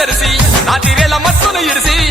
తెరిసి నాటి వేల మస్సులు ఇరిసి.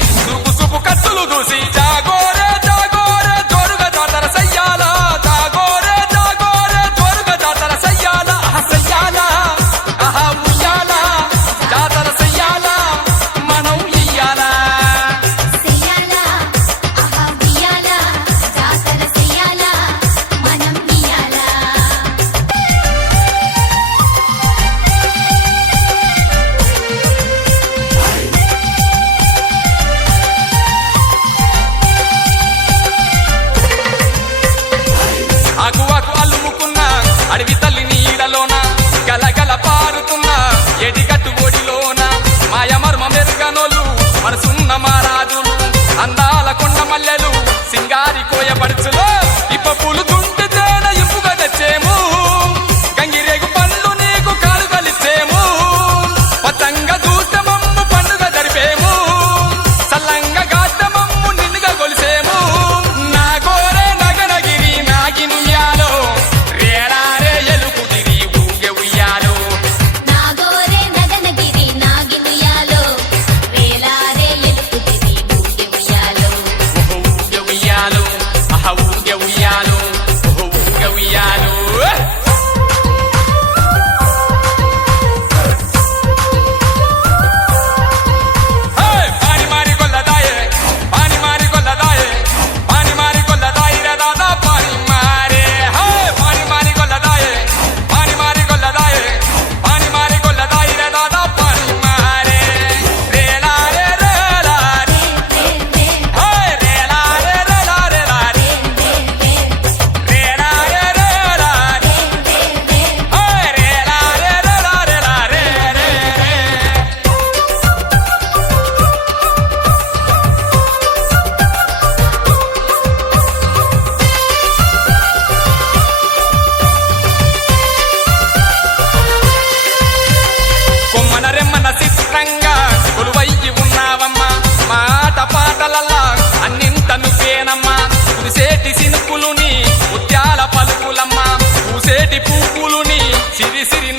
జారి కోయబడుచులో حياله أحول சிறி